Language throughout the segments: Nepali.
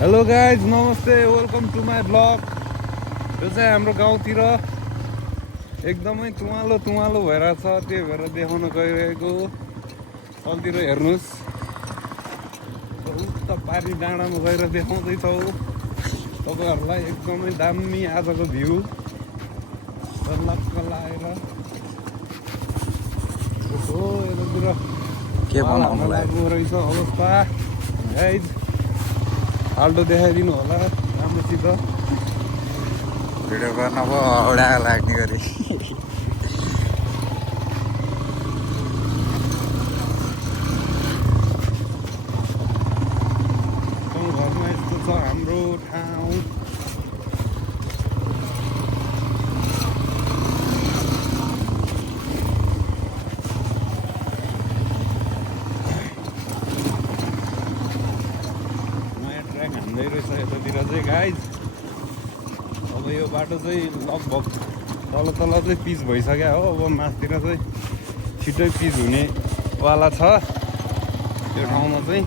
हेलो गाइज, नमस्ते, वेलकम टु माई ब्लग। यो चाहिँ हाम्रो गाउँतिर एकदमै तुवालो भइरहेछ, त्यही भएर देखाउन गइरहेको। तलतिर हेर्नुहोस्, उता पारी डाँडामा गएर देखाउँदैछौँ तपाईँहरूलाई एकदमै दामी आजको भ्यू लक्क लागेर। यसो यतातिर के बनाउनु लाग्नु रहेछ अवस्था। गाइज आल्टो देखाइदिनु होला राम्रोसित। भिडियो गर्न पो औडा लाग्ने गरी गाउँघरमा यस्तो छ हाम्रो ठाउँ। नयाँ ट्र्याक हान्दै रहेछ यतातिर चाहिँ गाइज। अब यो बाटो चाहिँ लगभग तल चाहिँ पिच भइसक्यो हो। अब मासतिर चाहिँ छिटै पिच हुनेवाला छ यो ठाउँमा चाहिँ।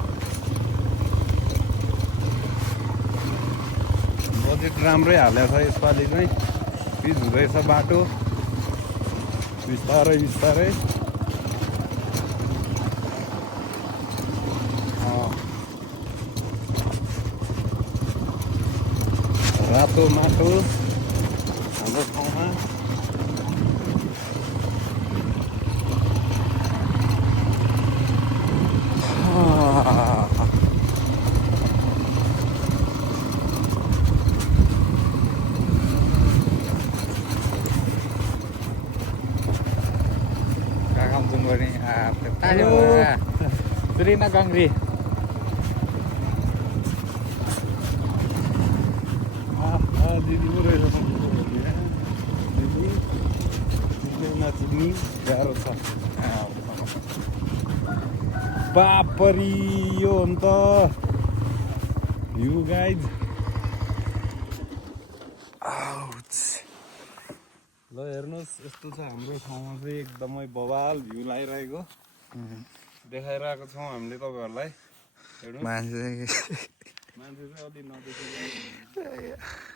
बजेट राम्रै हालेको छ यसपालि चाहिँ। पिच हुँदैछ बाटो बिस्तारै बिस्तारै। रातो माटो हाम्रो ठाउँमा। Kampung ini tanya Serina Gangri दिदी पो रहेछ दिदी नाच्ने गाह्रो छ। बापरी यो अन्त भ्यू गाइज। ल हेर्नुहोस्, यस्तो छ हाम्रो ठाउँमा चाहिँ एकदमै बवाल भ्यू लागिरहेको देखाइरहेको छौँ हामीले तपाईँहरूलाई। हेर्नुहोस् मान्छे मान्छे चाहिँ अलि नदेखिरहेको